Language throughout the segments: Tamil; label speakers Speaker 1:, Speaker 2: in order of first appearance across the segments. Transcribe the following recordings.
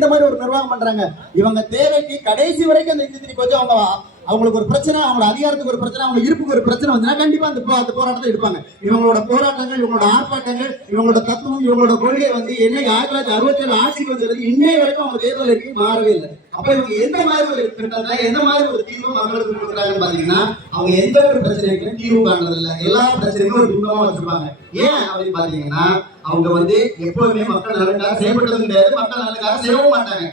Speaker 1: எந்த மாதிரி ஒரு நிர்வாகம் பண்றாங்க? இவங்க தேவைக்கு கடைசி வரைக்கும் அந்த இந்தி திணிப்பு வச்சு அவங்க அவங்களுக்கு ஒரு பிரச்சனை அவங்களோட அதிகாரத்துக்கு ஒரு பிரச்சனை அவங்க இருப்புக்கு ஒரு பிரச்சனை வந்துன்னா கண்டிப்பா அந்த அந்த போராட்டத்தை எடுப்பாங்க. இவங்களோட போராட்டங்கள் இவங்களோட ஆர்ப்பாட்டங்கள் இவங்களோட தத்துவம் இவங்களோட கொள்கை வந்து என்னைக்கு ஆயிரத்தி தொள்ளாயிரத்தி அறுபத்தி ஏழு ஆட்சிக்கு வந்தது இன்னை வரைக்கும் அவங்க தேர்தல் இருக்கு மாறவே இல்லை. அப்ப இவங்க எந்த மாதிரி ஒரு திட்டத்தை எந்த மாதிரி ஒரு தீர்வு மக்களுக்கு கொடுக்குறாங்கன்னு பாத்தீங்கன்னா அவங்க எந்த ஒரு பிரச்சனைக்கும் தீர்வு காண்றது இல்ல எல்லா பிரச்சனைக்கும் ஒரு பிம்பமா வச்சிருப்பாங்க. ஏன் அப்படின்னு பாத்தீங்கன்னா அவங்க வந்து எப்போதுமே மக்கள் நலனுக்காக செயல்பட்டது கிடையாது மக்கள் நலனுக்காக செய்யவும் மாட்டாங்க.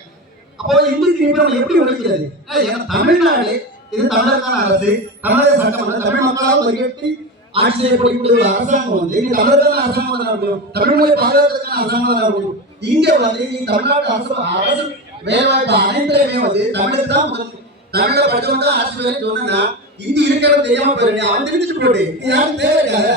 Speaker 1: அப்போ இந்திய தீவிரம் எப்படி உழைக்கிறது? ஏன்னா தமிழ்நாடு இது தமிழருக்கான அரசு தமிழக சட்டமன்றம் தமிழ் மக்களால் வலியுறுத்தி ஆட்சி செய்யப்படக்கூடிய ஒரு அரசாங்கம் வந்து இங்க தமிழருக்கான அரசாங்கம் தான் இருக்கும் தமிழ் மொழி பாதுகாக்கிறதுக்கான அரசாங்கம் தான் இருக்கும் இங்க வந்து இங்க தமிழ்நாடு அரசு அரசு வேலைவாய்ப்பு அனைத்துலயுமே வந்து தமிழுக்கு தான் முதல். தமிழ்ல படிச்சவங்க தான் அரசு வேலை சொன்னா இந்தி இருக்கிறது தெரியாம போயிருந்தேன் அவன் தெரிஞ்சுட்டு போட்டு யாரும் தேவை இருக்காத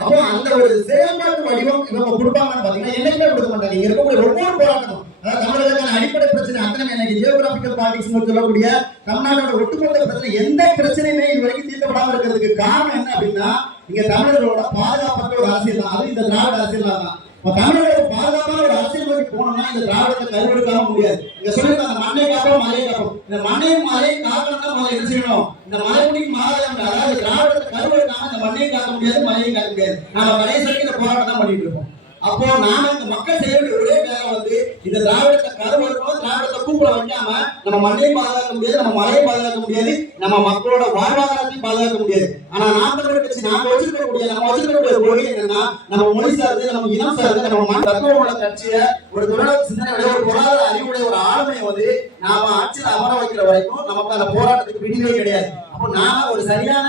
Speaker 1: அப்போ அந்த ஒரு செயல்பாட்டு வடிவம் இவங்க கொடுப்பாங்கன்னு பாத்தீங்கன்னா என்னைக்குமே கொடுக்க மாட்டாங்க. இங்க இருக்கக்கூடிய ஒவ்வொரு போராட்டமும் அதாவது தமிழகத்துக்கான அடிப்படை பிரச்சனை அத்தனை எனக்கு ஜியோகிராபிக்கல் பார்ட்டிஸ் சொல்லக்கூடிய தமிழ்நாட்டோட ஒட்டுமொத்த பிரச்சனை எந்த பிரச்சனையுமே இது வரைக்கும் தீர்க்கப்படாம இருக்கிறதுக்கு காரணம் என்ன அப்படின்னா இங்க தமிழர்களோட பாதுகாப்பற்ற ஒரு அரசியல் தான். அது இந்த திராவிட அரசியல் தான் தமிழர்களுக்கு தமிழரோட பாதுகாப்பான ஒரு அரசியல் நோக்கி போனோம்னா இந்த திராவிடத்தை கருவெடுக்காம முடியாது. இங்க சொல்லிருக்காங்க மண்ணை காப்போம் மலையை காப்போம். இந்த மண்ணையும் மலையும் காக்கணும்னா முதல்ல என்ன செய்யணும்? இந்த மலைக்குடிக்கு மகாதேவன் அதாவது திராவிடத்தை கருவெடுக்காம இந்த மண்ணையும் காக்க முடியாது மலையும் காக்க முடியாது. நம்ம கடைசி வரைக்கும் இந்த போராட்டம் தான் பண்ணிட்டு இருக்கோம் அப்போ நாம இந்த மக்கள் செய்ய வேண்டிய ஒரே வேலை வந்து இந்த திராவிடத்தை கருவெடுக்கணும் திராவிடத்தை கூப்பிட வைக்காம நம்ம மண்ணையும் பாதுகாக்க முடியாது நம்ம மலையும் பாதுகாக்க முடியாது நம்ம மக்களோட வாழ்வாதாரத்தையும் பாதுகாக்க முடியாது. ஆனா நாம தமிழர் கட்சி நாம வச்சிருக்கக்கூடிய நம்ம வச்சிருக்கக்கூடிய கொள்கை என்னன்னா நம்ம மொழி சார்ந்து நம்ம இனம் சார்ந்து நம்ம மண் தத்துவமுள்ள கட்சியை ஒரு தொழிலாளர் சிந்தனை ஒரு பொருளாதார அறிவுடைய ஒரு ஆளுமையை வந்து நாம ஆட்சியில் அமர வைக்கிற வரைக்கும் நமக்கு அந்த போராட்டத்துக்கு விடிவே கிடையாது. அப்போ நாம ஒரு சரியான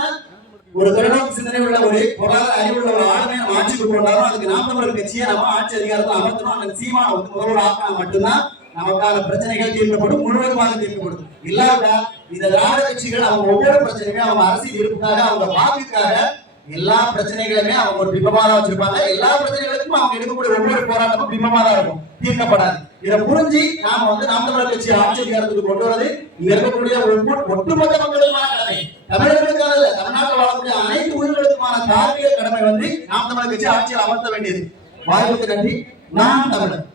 Speaker 1: ஒரு தொழிலாளர் சிந்தனை உள்ள ஒரு பொருளாதார அறிவுள்ள ஒரு ஆளுமை நம்ம ஆட்சிக்கு கொண்டாலும் அதுக்கு நாம் தமிழர் கட்சியை நம்ம ஆட்சி அதிகாரத்தை அமர்த்தணும். அந்த சீமான வந்து முதல்வர் ஆக்கினா மட்டும்தான் நமக்கான பிரச்சனைகள் தீர்க்கப்படும் முழுவதுமாக தீர்க்கப்படும். இல்லாட்டா இந்த திராவிட கட்சிகள் அவங்க ஒவ்வொரு பிரச்சனையுமே அவங்க அரசியல் இருப்புக்காக அவங்க வாக்குக்காக எல்லா பிரச்சனைகளுமே அவங்க ஒரு பிம்பமா தான் வச்சிருப்பாங்க. எல்லா பிரச்சனைகளுக்கும் அவங்க எடுக்கக்கூடிய ஒவ்வொரு போராட்டமும் பிம்பமா தான் இருக்கும். தீர்க்கப்படாது. இதை புரிஞ்சு நாம வந்து நாம் தமிழர் கட்சி ஆட்சி அதிகாரத்துக்கு கொண்டு வரது இங்க இருக்கக்கூடிய ஒவ்வொரு ஒட்டுமொத்த மக்களுக்குமான கடமை. தமிழர்களுக்கான தமிழ்நாட்டில் வாழக்கூடிய அனைத்து உயிர்கள் தார்மீக கடமை வந்து நாம் தமிழர் கட்சி ஆட்சியில் அமர்த்த வேண்டியது. வாய்ப்புக்கு நன்றி. நாம் தமிழர்.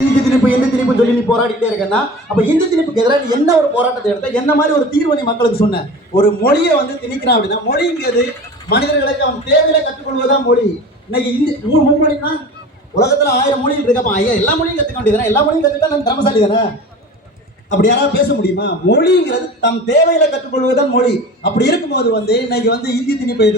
Speaker 1: இந்தி திணிப்பு திணிப்பு சொல்லி நீ இருக்கேன்னா அப்ப இந்தி திணிப்புக்கு எதிராக என்ன ஒரு போராட்டத்தை எடுத்த? என்ன மாதிரி ஒரு தீர்வு நீ மக்களுக்கு சொன்ன? ஒரு மொழியை வந்து திணிக்கிறான் அப்படின்னா மொழிங்கிறது மனிதர்களுக்கு அவன் தேவையில கற்றுக்கொள்வதுதான் மொழி. இன்னைக்கு இந்தி மூணு உலகத்துல ஆயிரம் மொழி இருக்கப்பா ஐயா எல்லா மொழியும் கத்துக்க வேண்டியதுதானே? எல்லா மொழியும் கத்துக்கிட்டா நான் திறமசாலி தானே? அப்படி யாராவது பேச முடியுமா? மொழிங்கிறது தம் தேவையில கற்றுக்கொள்வதுதான் மொழி. அப்படி இருக்கும்போது வந்து இன்னைக்கு வந்து இந்தி திணிப்பை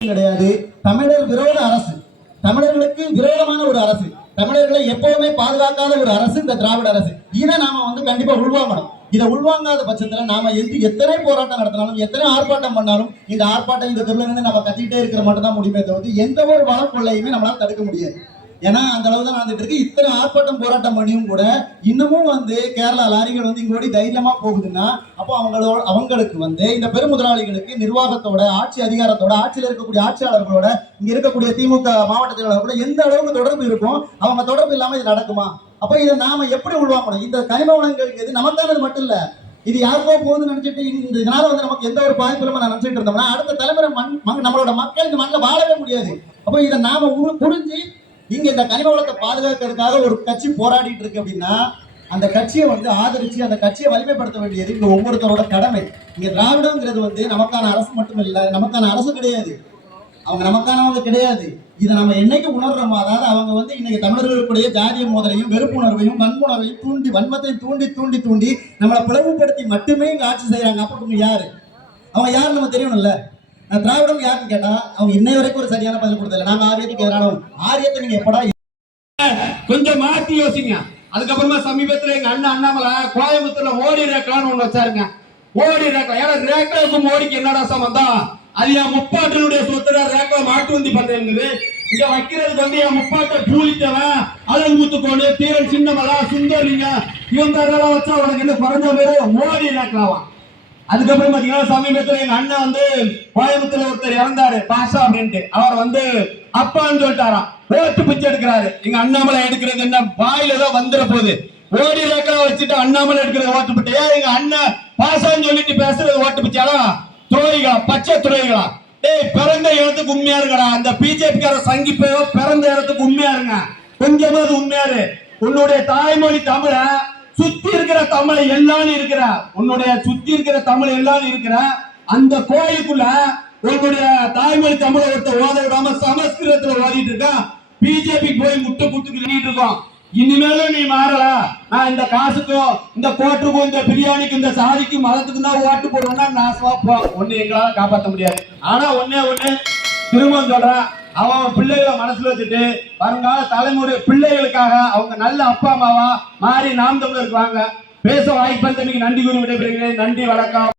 Speaker 1: கிடையாது. தமிழர் விரோத அரசு. தமிழர்களுக்கு விரோதமான ஒரு அரசு. தமிழர்களை எப்பவுமே பாதுகாக்காத ஒரு அரசு இந்த திராவிட அரசு. இதை நாம வந்து கண்டிப்பா உள்வாங்கணும். இதை உள்வாங்காத பட்சத்துல நாம எந்த எத்தனை போராட்டம் நடத்தினாலும் எத்தனை ஆர்ப்பாட்டம் பண்ணாலும் இந்த ஆர்ப்பாட்டம் இந்த தெருல நம்ம கத்திக்கிட்டே இருக்கிற மட்டும் தான் முடியுமே தவிர்த்து எந்த ஒரு வழக்கொள்ளையுமே நம்மளால தடுக்க முடியாது. ஏன்னா அந்த அளவு தான் நடந்துட்டு இருக்கு. இத்தனை ஆர்ப்பாட்டம் போராட்டம் பண்ணியும் கூட இன்னமும் வந்து கேரளா லாரிகள் வந்து இங்கோடி தைரியமா போகுதுன்னா அப்போ அவங்களோட அவங்களுக்கு வந்து இந்த பெருமுதலாளிகளுக்கு நிர்வாகத்தோட ஆட்சி அதிகாரத்தோட ஆட்சியில் இருக்கக்கூடிய ஆட்சியாளர்களோட இங்க இருக்கக்கூடிய திமுக மாவட்ட கூட எந்த அளவுக்கு தொடர்பு இருக்கும் அவங்க தொடர்பு இல்லாம இது நடக்குமா? அப்போ இதை நாம எப்படி உள்வாங்கணும் இந்த கனிம வளங்கள் இது நமக்கானது மட்டும் இல்ல இது யாருக்கோ போகுதுன்னு நினைச்சிட்டு இந்த இதனால வந்து நமக்கு எந்த ஒரு பாதிப்பு இல்லாம நான் நினைச்சிட்டு இருந்தோம்னா அடுத்த தலைமுறை மண் நம்மளோட மக்கள் இந்த மண்ணில் வாழவே முடியாது. அப்போ இதை நாம புரிஞ்சு இங்க இந்த கனிம வளத்தை பாதுகாக்கிறதுக்காக ஒரு கட்சி போராடிட்டு இருக்கு அப்படின்னா அந்த கட்சியை வந்து ஆதரிச்சு அந்த கட்சியை வலிமைப்படுத்த வேண்டியது இங்க ஒவ்வொருத்தரோட கடமை. இங்க திராவிடங்கிறது வந்து நமக்கான அரசு மட்டும் இல்ல நமக்கான அரசு கிடையாது. அவங்க நமக்கானவங்க கிடையாது. இதை நம்ம என்னைக்கு உணர்றோமோ அதாவது அவங்க வந்து இன்னைக்கு தமிழர்களுடைய ஜாதிய மோதலையும் வெறுப்புணர்வையும் வன்புணர்வையும் தூண்டி வன்மத்தை தூண்டி தூண்டி தூண்டி நம்மளை பிளவுபடுத்தி மட்டுமே இங்க ஆட்சி செய்யறாங்க. அப்ப யாரு? அவங்க யாரு நம்ம தெரியணும்ல? திராவிடம் யாருன்னு கேட்டா அவங்க இன்னை வரைக்கும் ஒரு சரியான பதில் கொடுத்தல நாங்க ஆரியத்துக்கு எதிரானவங்க ஆரியத்தை நீங்க எப்படா
Speaker 2: கொஞ்சம் மாத்தி யோசிங்க. அதுக்கப்புறமா சமீபத்துல எங்க அண்ணன் அண்ணாமலை கோயம்புத்தூர்ல ஓடி ரேக்கலான்னு ஒண்ணு வச்சாருங்க. ஓடி ரேக்கலா ஏன்னா ரேக்கலுக்கும் மோடிக்கு என்னடா சம்பந்தம்? அது என் முப்பாட்டினுடைய சொத்துல ரேக்கல மாட்டு வந்து பந்தயம் இங்க வைக்கிறதுக்கு வந்து என் முப்பாட்ட பூலித்தவன் அலங்குத்துக்கோடு தீரன் சின்னமலா சுந்தரிங்க இவங்க அதெல்லாம் வச்சா உனக்கு என்ன குறைஞ்ச பேரு மோடி ரேக்கலாவான் அதுக்கப்புறம் பாத்தீங்கன்னா சமீபத்துல எங்க அண்ணன் வந்து கோயம்புத்தூர்ல ஒருத்தர் இறந்தாரு பாஷா அப்படின்ட்டு. அவர் வந்து அப்பான்னு சொல்லிட்டாராம். ஓட்டு பிச்சை எடுக்கிறாரு. எங்க அண்ணாமலை எடுக்கிறது என்ன? வாயில தான் வந்துட போகுது. ஓடி ரேக்கா வச்சுட்டு அண்ணாமலை எடுக்கிறது ஓட்டு பிச்சை. ஏன் எங்க அண்ணன் பாஷான்னு சொல்லிட்டு பேசுறது ஓட்டு பிச்சாரா துறைகளா பச்சை துறைகளா டேய் பிறந்த இடத்துக்கு உண்மையா இருக்கடா அந்த பிஜேபி கார பிறந்த இடத்துக்கு உண்மையா இருங்க. கொஞ்சமாவது உண்மையா இரு. உன்னுடைய தாய்மொழி தமிழ சுத்தி இருக்கிற தமிழ் எல்லாம் இருக்கிற உன்னுடைய சுத்தி இருக்கிற தமிழ் எல்லாம் இருக்கிற அந்த கோயிலுக்குள்ள உங்களுடைய தாய்மொழி தமிழை ஒருத்த ஓத விடாம சமஸ்கிருதத்துல ஓதிட்டு இருக்கான் பிஜேபி போய் முட்டை குத்துக்கிட்டு இருக்கோம். இனிமேலும் நீ மாறல. நான் இந்த காசுக்கும் இந்த கோட்டுக்கும் இந்த பிரியாணிக்கும் இந்த சாதிக்கும் மதத்துக்கும் தான் ஓட்டு போடுவோம்னா நாசமா போ. ஒன்னு எங்களால காப்பாற்ற முடியாது. ஆனா ஒன்னே ஒன்னு திரும்ப சொல்றேன். அவன் அவன் பிள்ளைகளை மனசுல வச்சுட்டு வருங்கால தலைமுறை பிள்ளைகளுக்காக அவங்க நல்ல அப்பா அம்மாவா மாறி நாம் தமிழருக்கு வாங்க. பேச வாய்ப்பு நன்றி கூறி விடைபெறுகிறேன். நன்றி வணக்கம்.